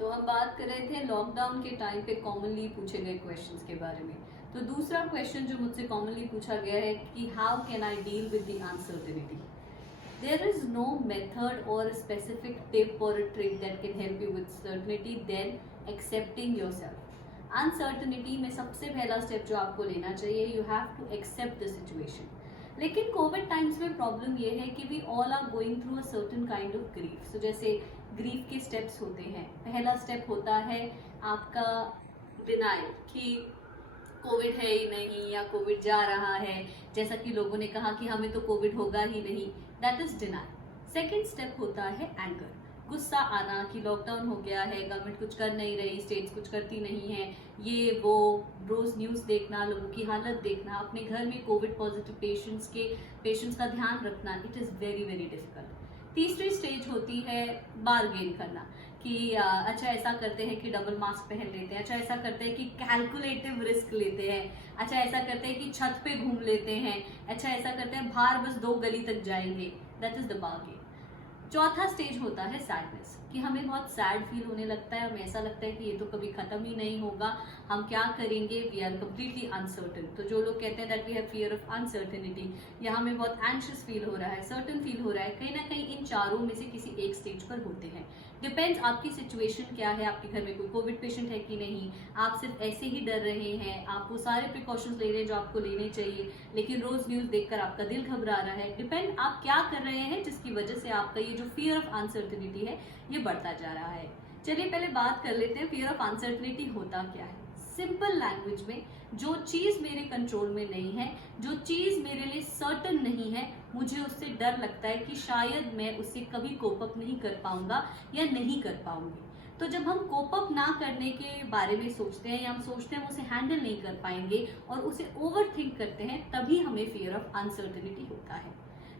तो हम बात कर रहे थे लॉकडाउन के टाइम पे कॉमनली पूछे गए क्वेश्चंस के बारे में। तो दूसरा क्वेश्चन जो मुझसे कॉमनली पूछा गया है कि how can I deal with the uncertainty. There is no method or a specific tip or a trick that can help you with certainty than accepting yourself. Uncertainty में सबसे पहला स्टेप जो आपको लेना चाहिए, you have to accept the situation. लेकिन Covid times में problem ये है कि we all are going through a certain kind of grief. So जैसे ग्रीफ के स्टेप्स होते हैं, पहला स्टेप होता है आपका डिनाइल कि कोविड है ही नहीं या कोविड जा रहा है, जैसा कि लोगों ने कहा कि हमें तो कोविड होगा ही नहीं, that is denial. Second step होता है एंगर, गुस्सा आना कि लॉकडाउन हो गया है, गवर्नमेंट कुछ कर नहीं रही, स्टेट्स कुछ करती नहीं है, ये वो, रोज न्यूज देखना, लोगों की हालत देखना, अपने घर में कोविड पॉजिटिव पेशेंट्स का ध्यान रखना, it is very very difficult. तीसरी स्टेज होती है बार्गेन करना कि अच्छा ऐसा करते हैं कि डबल मास्क पहन लेते हैं, अच्छा ऐसा करते हैं कि कैलकुलेटिव रिस्क लेते हैं, अच्छा ऐसा करते हैं कि छत पे घूम लेते हैं, अच्छा ऐसा करते हैं बाहर बस 2 गली तक जाएंगे, दैट इज द बार्गेन। चौथा स्टेज होता है सैडनेस कि हमें बहुत सैड फील होने लगता है, हमें ऐसा लगता है कि ये तो कभी खत्म ही नहीं होगा, हम क्या करेंगे, वी आर कम्प्लीटली अनसर्टन। तो जो लोग कहते हैं that we have fear of uncertainty या हमें बहुत एंशियस फील हो रहा है, सर्टन फील हो रहा है, कहीं ना कहीं इन चारों में से किसी एक स्टेज पर होते हैं। डिपेंड्स आपकी सिचुएशन क्या है, आपके घर में कोई कोविड पेशेंट है कि नहीं, आप सिर्फ ऐसे ही डर रहे हैं, आप वो सारे प्रिकॉशंस ले रहे हैं जो आपको लेने चाहिए, लेकिन रोज न्यूज देखकर आपका दिल घबरा रहा है। डिपेंड आप क्या कर रहे हैं जिसकी वजह से आपका ये जो फियर ऑफ अनसर्टेनिटी है ये बढ़ता जा रहा है। चलिए पहले बात कर लेते हैं फियर ऑफ अनसर्टेनिटी होता क्या है। सिंपल लैंग्वेज में, जो चीज मेरे कंट्रोल में नहीं है, जो चीज मेरे लिए सर्टन नहीं है, मुझे उससे डर लगता है कि शायद मैं उससे कभी कोप अप नहीं कर पाऊंगा या नहीं कर पाऊंगी। तो जब हम कोप अप ना करने के बारे में सोचते हैं या हम सोचते हैं हम उसे हैंडल नहीं कर पाएंगे और उसे ओवर थिंक करते हैं, तभी हमें फियर ऑफ अनसर्टेनिटी होता है।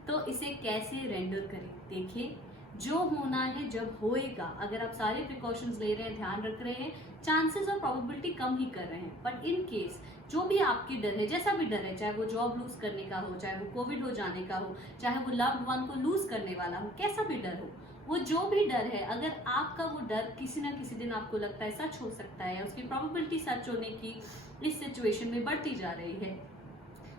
तो इसे कैसे रेंडर करें, देखिए जो होना है जब होएगा, अगर आप सारे प्रिकॉशंस ले रहे हैं, ध्यान रख रहे हैं, चांसेस और प्रोबेबिलिटी कम ही कर रहे हैं। बट इन केस जो भी आपकी डर है, जैसा भी डर है, चाहे वो जॉब लूज करने का हो, चाहे वो कोविड हो जाने का हो, चाहे वो लव्ड वन को लूज करने वाला हो, कैसा भी डर हो, वो जो भी डर है, अगर आपका वो डर किसी ना किसी दिन आपको लगता है सच हो सकता है, उसकी प्रोबेबिलिटी सच होने की इस सिचुएशन में बढ़ती जा रही है,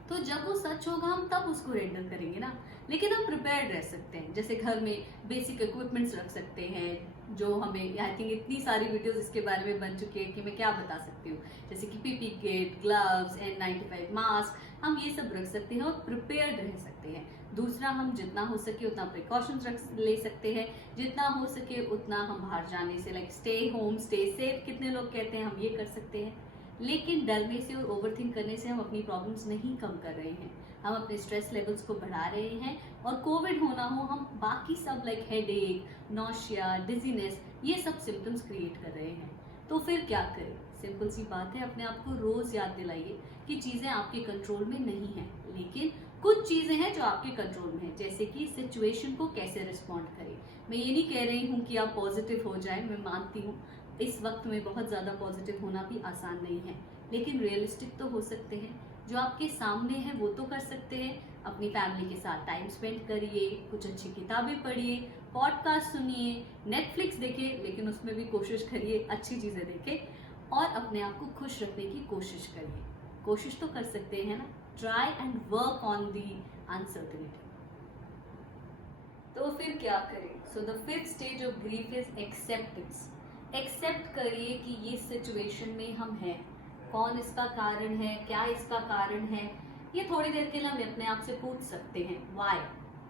तो जब वो सच होगा हम तब उसको रेंडर करेंगे ना। लेकिन हम प्रिपेयर्ड रह सकते हैं, जैसे घर में बेसिक इक्विपमेंट्स रख सकते हैं जो हमें, आई थिंक इतनी सारी वीडियोस इसके बारे में बन चुकी है कि मैं क्या बता सकती हूँ, जैसे कि PP kit, gloves, N95 mask, हम ये सब रख सकते हैं और प्रिपेयर्ड रह सकते हैं। दूसरा, हम जितना हो सके उतना प्रिकॉशंस ले सकते हैं, जितना हो सके उतना हम बाहर जाने से, like stay home stay safe, कितने लोग कहते हैं, हम ये कर सकते हैं। लेकिन डरने से और ओवरथिंक करने से हम अपनी प्रॉब्लम्स नहीं कम कर रहे हैं, हम अपने स्ट्रेस लेवल्स को बढ़ा रहे हैं, और कोविड होना हो, हम बाकी सब लाइक हेडेक, नॉशिया, डिजीनेस, ये सब सिम्टम्स क्रिएट कर रहे हैं। तो फिर क्या करें? सिंपल सी बात है, अपने आप को रोज याद दिलाइए कि चीजें आपके कंट्रोल में नहीं है, लेकिन कुछ चीजें हैं जो आपके कंट्रोल में है, जैसे कि सिचुएशन को कैसे रिस्पॉन्ड करें। मैं ये नहीं कह रही हूँ कि आप पॉजिटिव हो जाए, मैं मानती हूँ इस वक्त में बहुत ज्यादा पॉजिटिव होना भी आसान नहीं है, लेकिन रियलिस्टिक तो हो सकते हैं। जो आपके सामने है वो तो कर सकते हैं। अपनी फैमिली के साथ टाइम स्पेंड करिए, कुछ अच्छी किताबें पढ़िए, पॉडकास्ट सुनिए, नेटफ्लिक्स देखिए, लेकिन उसमें भी कोशिश करिए अच्छी चीजें देखें, और अपने आप को खुश रखने की कोशिश करिए। कोशिश तो कर सकते हैं ना, try and work on the uncertainty. तो फिर क्या करें? So the 5th stage of grief is acceptance. Accept करिए कि ये सिचुएशन में हम हैं, कौन इसका कारण है, क्या इसका कारण है, ये थोड़ी देर के लिए हम अपने आप से पूछ सकते हैं व्हाई,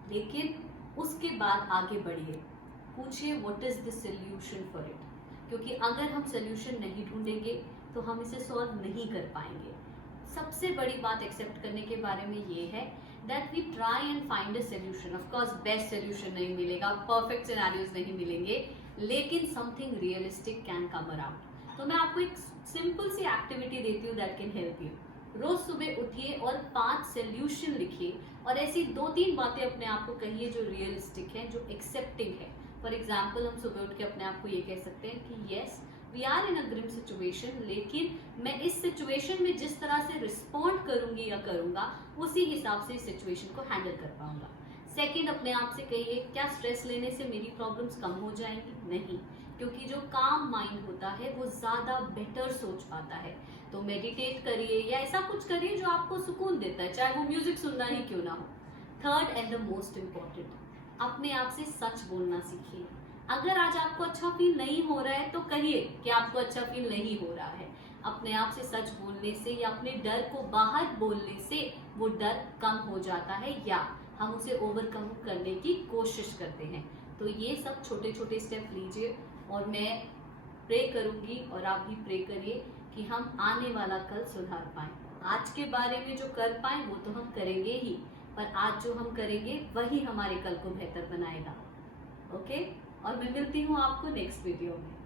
लेकिन उसके बाद आगे बढ़िए, पूछिए what is the solution for it, क्योंकि अगर हम सॉल्यूशन नहीं ढूंढेंगे तो हम इसे सॉल्व नहीं कर पाएंगे। सबसे बड़ी बात एक्सेप्ट करने के बारे में ये है that we try and find a solution. Of course best solution नहीं मिलेगा, परफेक्ट सिनेरियोज नहीं मिलेंगे, लेकिन something realistic can come around. तो मैं आपको एक सिंपल सी एक्टिविटी देती हूँ दैट कैन हेल्प यू। रोज सुबह उठिए और 5 सॉल्यूशन लिखिए, और ऐसी 2-3 बातें अपने आप को कहिए जो रियलिस्टिक है, जो एक्सेप्टिंग है। फॉर एग्जाम्पल, हम सुबह उठ के अपने आप को ये कह सकते हैं कि yes we are in a grim situation, लेकिन मैं इस सिचुएशन में जिस तरह से रिस्पॉन्ड करूंगी या करूंगा उसी हिसाब से इस सिचुएशन को हैंडल कर पाऊंगा। सेकंड, अपने आप से कहिए क्या स्ट्रेस लेने से मेरी प्रॉब्लम्स कम हो जाएंगी? नहीं। क्योंकि जो काम माइंड होता है वो ज्यादा बेटर सोच पाता है। तो मेडिटेट करिए या ऐसा कुछ करिए जो आपको सुकून देता है, चाहे वो म्यूजिक सुनना ही क्यों ना हो। Third and the most important, अपने आप से सच बोलना सीखिए। अगर आज आपको अच्छा फील नहीं हो रहा है तो कहिए कि आपको अच्छा फील नहीं हो रहा है। अपने आप से सच बोलने से या अपने डर को बाहर बोलने से वो डर कम हो जाता है या हम उसे ओवरकम करने की कोशिश करते हैं। तो ये सब छोटे छोटे स्टेप लीजिए और मैं प्रे करूंगी और आप भी प्रे करिए कि हम आने वाला कल सुधार पाएं। आज के बारे में जो कर पाए वो तो हम करेंगे ही, पर आज जो हम करेंगे वही हमारे कल को बेहतर बनाएगा। ओके, और मैं मिलती हूँ आपको नेक्स्ट वीडियो में।